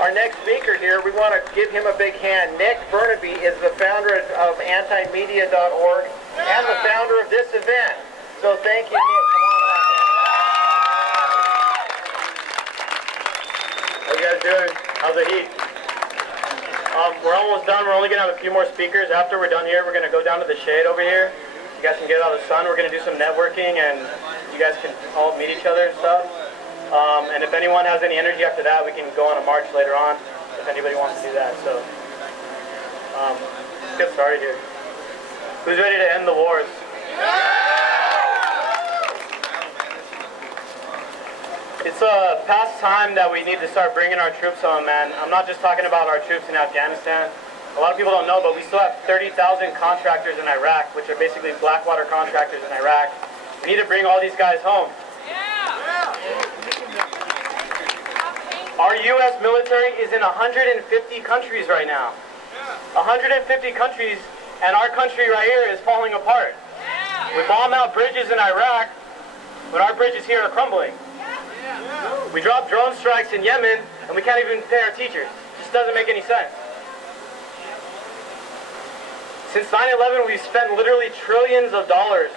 Our next speaker here, we want to give him a big hand. Nick Burnaby is the founder of antimedia.org and the founder of this event. So thank you, Nick. Come on up. How you guys doing? How's the heat? We're almost done. We're only going to have a few more speakers. After we're done here, we're going to go down to the shade over here. You guys can get out of the sun. We're going to do some networking, and you guys can all meet each other and stuff. And if anyone has any energy after that, we can go on a march later on, if anybody wants to do that. So, let's get started here. Who's ready to end the wars? It's past time that we need to start bringing our troops home, man. I'm not just talking about our troops in Afghanistan. A lot of people don't know, but we still have 30,000 contractors in Iraq, which are basically Blackwater contractors in Iraq. We need to bring all these guys home. Our U.S. military is in 150 countries right now. 150 countries, and our country right here is falling apart. We bomb out bridges in Iraq, but our bridges here are crumbling. We drop drone strikes in Yemen, and we can't even pay our teachers. It just doesn't make any sense. Since 9/11, we've spent literally trillions of dollars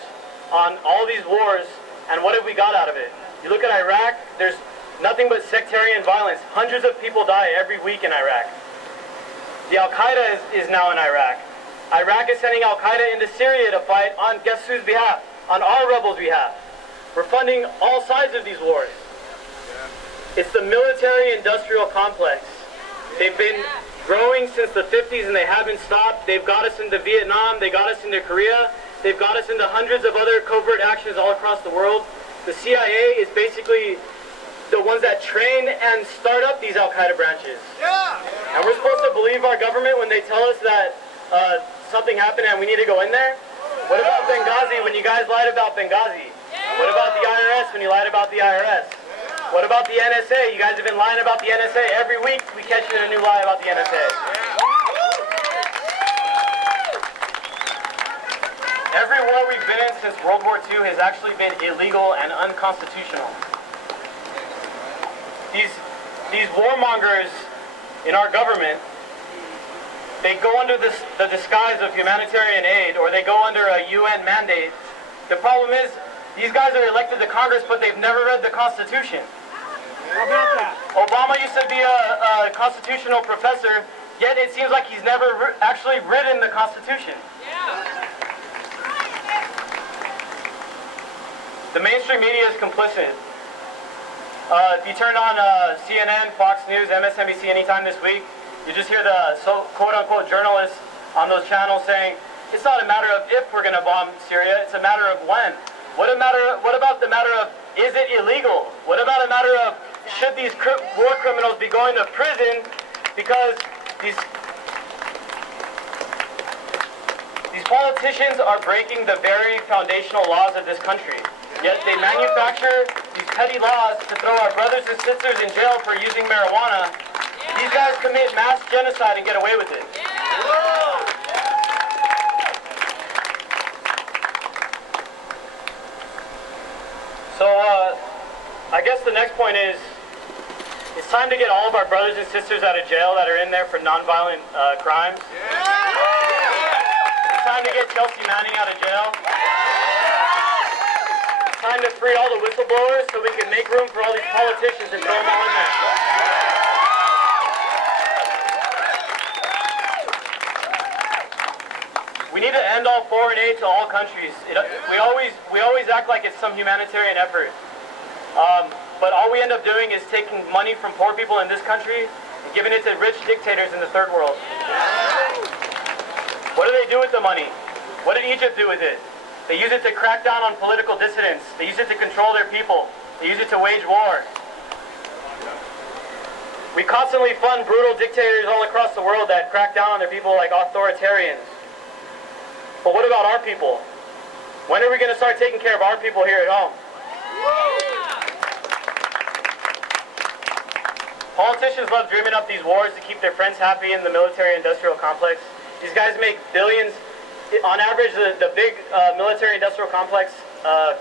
on all these wars, and what have we got out of it? You look at Iraq, there's nothing but sectarian violence. Hundreds of people die every week in Iraq. The Al-Qaeda is now in Iraq. Iraq is sending Al-Qaeda into Syria to fight on guess whose behalf? On our rebels' behalf. We're funding all sides of these wars. It's the military-industrial complex. They've been growing since the 50s and they haven't stopped. They've got us into Vietnam, they got us into Korea, they've got us into hundreds of other covert actions all across the world. The CIA is basically the ones that train and start up these Al-Qaeda branches. And we're supposed to believe our government when they tell us that something happened and we need to go in there? What about Benghazi when you guys lied about Benghazi? What about the IRS when you lied about the IRS? What about the NSA? You guys have been lying about the NSA. Every week we catch you in a new lie about the NSA. Every war we've been in since World War II has actually been illegal and unconstitutional. These warmongers in our government, they go under the disguise of humanitarian aid, or they go under a UN mandate. The problem is, these guys are elected to Congress, but they've never read the Constitution. How about that? Obama used to be a constitutional professor, yet it seems like he's never actually written the Constitution. The mainstream media is complicit. If you turn on CNN, Fox News, MSNBC anytime this week, you just hear the quote-unquote journalists on those channels saying, it's not a matter of if we're going to bomb Syria, it's a matter of when. What about the matter of, is it illegal? What about a matter of, should these war criminals be going to prison because these politicians are breaking the very foundational laws of this country? Yet they manufacture these petty laws to throw our brothers and sisters in jail for using marijuana. These guys commit mass genocide and get away with it. So, I guess the next point is, it's time to get all of our brothers and sisters out of jail that are in there for nonviolent crimes. It's time to get Chelsea Manning out of jail. It's time to free all the whistleblowers so we can make room for all these politicians and throw them all in there. We need to end all foreign aid to all countries. We always act like it's some humanitarian effort. But all we end up doing is taking money from poor people in this country and giving it to rich dictators in the third world. What do they do with the money? What did Egypt do with it? They use it to crack down on political dissidents. They use it to control their people. They use it to wage war. We constantly fund brutal dictators all across the world that crack down on their people like authoritarians. But what about our people? When are we going to start taking care of our people here at home? Politicians love dreaming up these wars to keep their friends happy in the military-industrial complex. These guys make billions. On average, the big military-industrial complex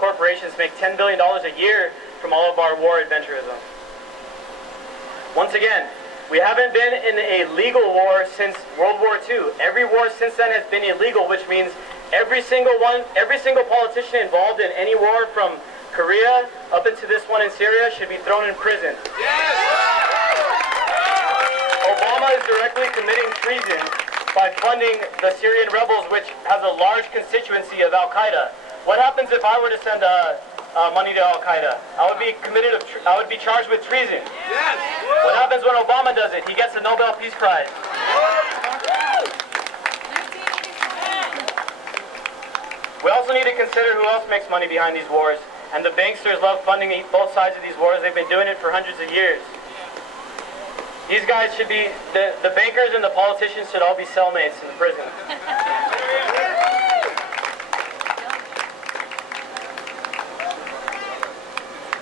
corporations make $10 billion a year from all of our war adventurism. Once again, We haven't been in a legal war since World War II. Every war since then has been illegal, which means every single politician involved in any war from Korea up into this one in Syria should be thrown in prison. Obama is directly committing treason by funding the Syrian rebels, which has a large constituency of Al-Qaeda. What happens if I were to send money to Al-Qaeda? I would be charged with treason. What happens when Obama does it? He gets the Nobel Peace Prize. We also need to consider who else makes money behind these wars. And the banksters love funding both sides of these wars. They've been doing it for hundreds of years. These guys should be, the bankers and the politicians should all be cellmates in the prison.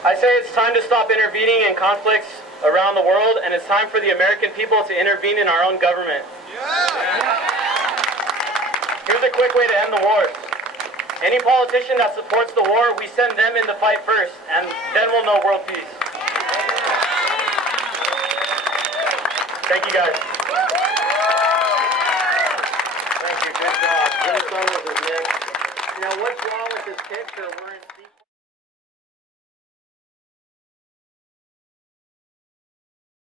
I say it's time to stop intervening in conflicts around the world, and it's time for the American people to intervene in our own government. Here's a quick way to end the wars. Any politician that supports the war, we send them in the fight first, and then we'll know world peace. Thank you, guys. Thank you. Good job. Good son of a Nick. You know, what's wrong with this picture? We're in